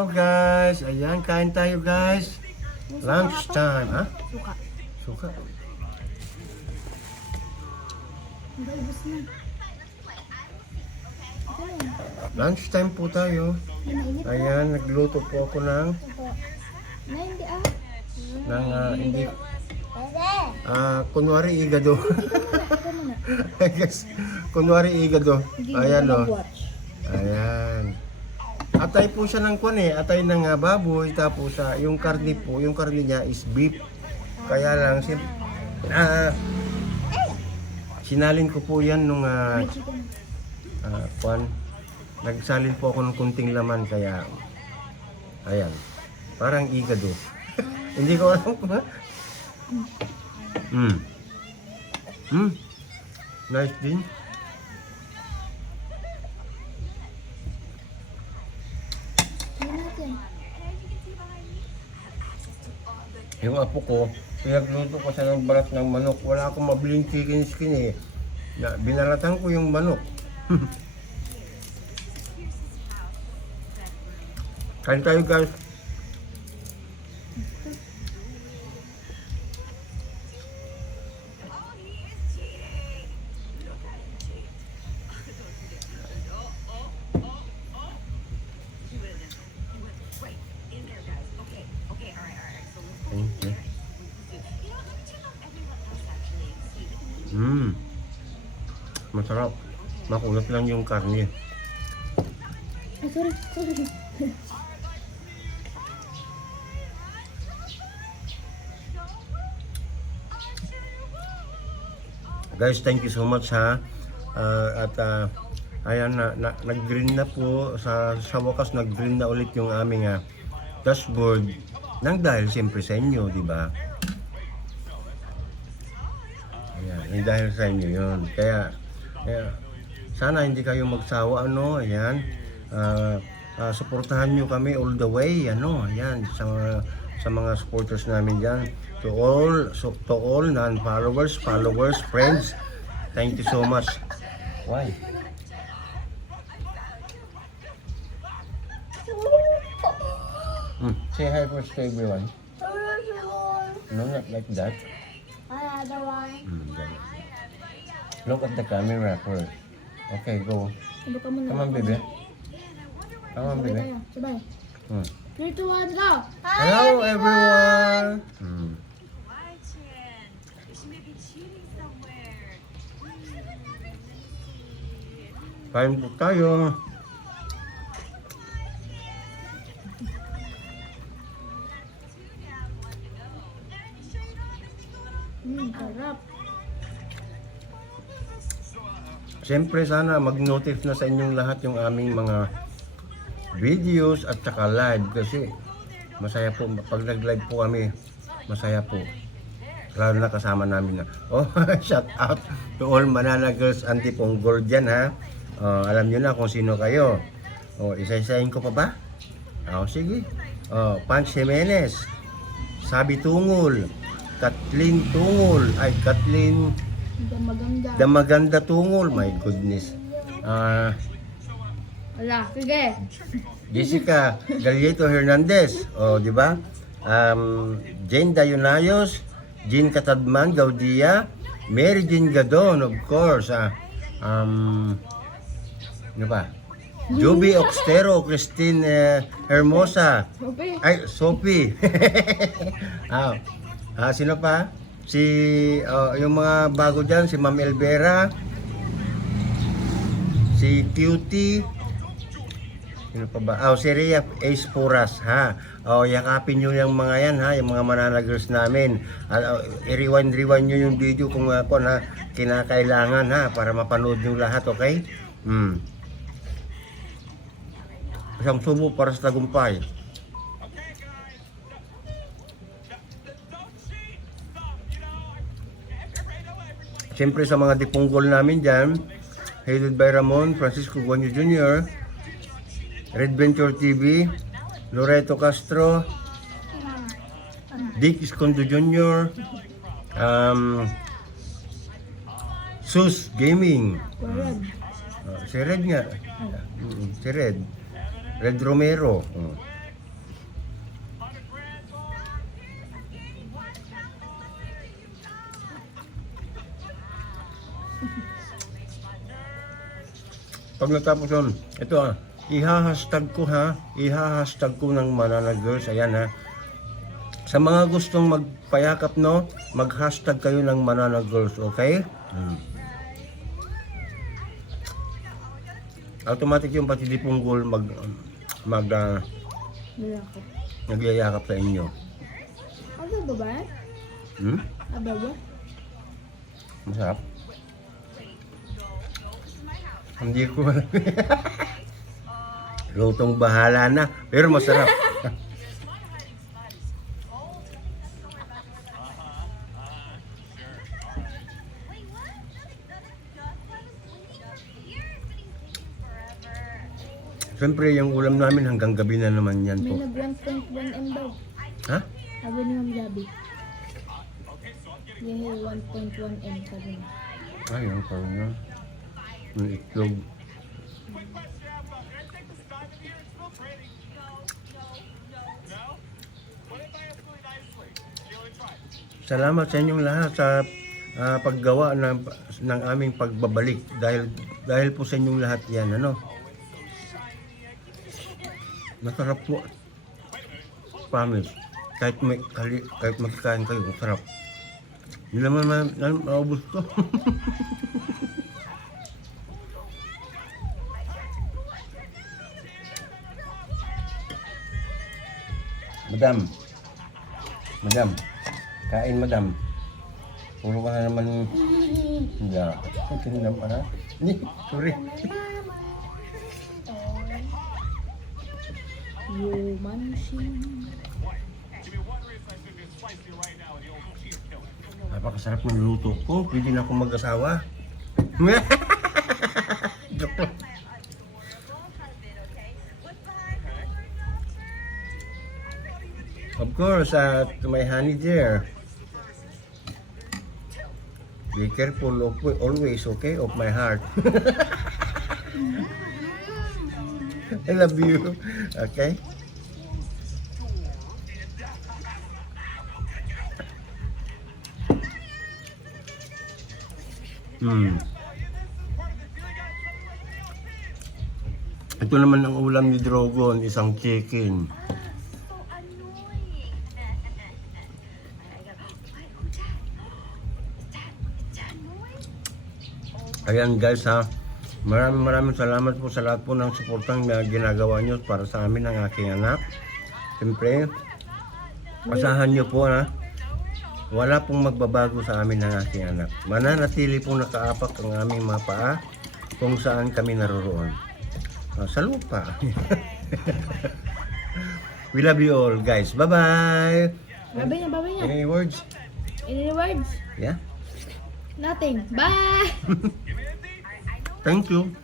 Hello guys, ayan, kain tayo guys. Lunch time, ha? Suka. Suka. Ubus na. Ito lang. Lunch time po tayo. Mainit pa. Ayan, nagluto po ako ng Ito. Na hindi hindi Pwede. kunwari igado. Ito muna. Guys, kunwari igado. Hindi Ayan na o. mag-watch. Ayan. Atay po siya ng kwan eh, atay ng baboy, tapos yung karne po, yung karne niya is beef. Kaya lang, sinalin ko po yan nung May chicken. kwan. Nagsalin po ako ng kunting laman, kaya, ayan, parang igado. Hindi ko alam kung nice din. Tingnan natin. Yung apo ko, pinagluto ko siya ng balat ng manok. Wala akong mabiling chicken skin eh. Binalatan ko yung manok. Kain tayo guys. Masarap. Makulat lang yung karne. Ay, sorry. Guys, thank you so much ha. Ayan nag-green na po sa wakas, nag-green na ulit yung aming dashboard nang dahil siyempre sa inyo, di ba? Ayan, nang dahil sa inyo 'yon. Kaya sana hindi kayo magsawa ayan. Suportahan niyo kami all the way ayan sa mga supporters namin diyan. To all non-followers, followers, friends, thank you so much. Why? Say hi first to everyone. No, not like that. Another one. Ganun. Look at the camera first. Okay, go. Iba ka muna. Come on, baby. Come on, Sabay baby. tayo. Sabay. 3, 2, 1, go! Hello, everyone. Kain po tayo. Sarap. Siyempre sana mag-notice na sa inyong lahat yung aming mga videos at saka live kasi masaya po pag nag-live po kami, masaya po. Lalo na kasama namin shout out to all Manana Girls Antiponggol dyan ha. Alam nyo na kung sino kayo. Isa-isahin ko pa ba? Sige. Panch Jimenez, Sabi Tungol, Kathleen Tungol, Kathleen Maganda. Damaganda Tungol, my goodness. Wala, sige. Jessica Galieto Hernandez, di ba? Jane Dayunayos, Jean Katadman Gaudia, Mary Jean Gadon, of course. Ano ba? Joby Oxtero, Christine Hermosa, Okay. Sophie. Sino pa? Yung mga bago dyan, si Ma'am Elvera, si Cutie, sino pa ba? Si Rhea Ace Puras, ha? Yakapin nyo yung mga yan, ha? Yung mga Manana Girls namin. I-rewind nyo yung video kung kinakailangan, ha? Para mapanood nyo lahat, okay? Isang subo para sa tagumpay. Siyempre sa mga dipunggol namin dyan, headed by Ramon Francisco Guanyo Jr., Red Venture TV, Loreto Castro, Dick Escondo Jr., Sus Gaming, si Red nga, si Red Romero, Pag natapos yun, ito iha-hashtag ko ha. Iha-hashtag ko ng Manana Girls. Ayan ha. Sa mga gustong magpayakap, no, mag-hashtag kayo ng Manana Girls, okay? Automatic yung pati Dipunggol Nilakot. nagyayakap sa inyo. Ano ba ba? Aba ba? Masarap. Hindi ko alam. Lutong bahala na, pero masarap. Siyempre, yung ulam namin hanggang gabi na naman yan May po. nag 1.1 M daw. Ha? Sabi ni Ma'am Gabi. Yeah, 1.1 M sabi niya. Ayun, parang yun. Yung itlog. Salamat sa inyong lahat sa paggawa ng aming pagbabalik dahil po sa inyong lahat yan, ano. Masarap po. Promise. Kahit magkakain kayo, masarap. Hindi naman maubos ko. Madam, kain madam. Puro ka na naman. Hindi. Tinidam ka na. Hindi, sorry. Yumansin. Napakasarap ng luto ko. Pwede na akong mag-asawa. Joke lang. Of course, to my honey dear. Be careful always, okay? Of my heart. I love you. Okay? Ito naman ang ulam ni Drogon, isang chicken. Ayan guys ha, maraming salamat po sa lahat po ng suportang na ginagawa nyo para sa amin ng aking anak. Siyempre, asahan nyo po na wala pong magbabago sa amin ng aking anak. Mananatili pong nakaapak ang aming mga paa kung saan kami naroroon. Sa lupa. We love you all guys. Bye-bye! Babay niya. Any words? Any words? Yeah? Nothing. Bye! Thank you.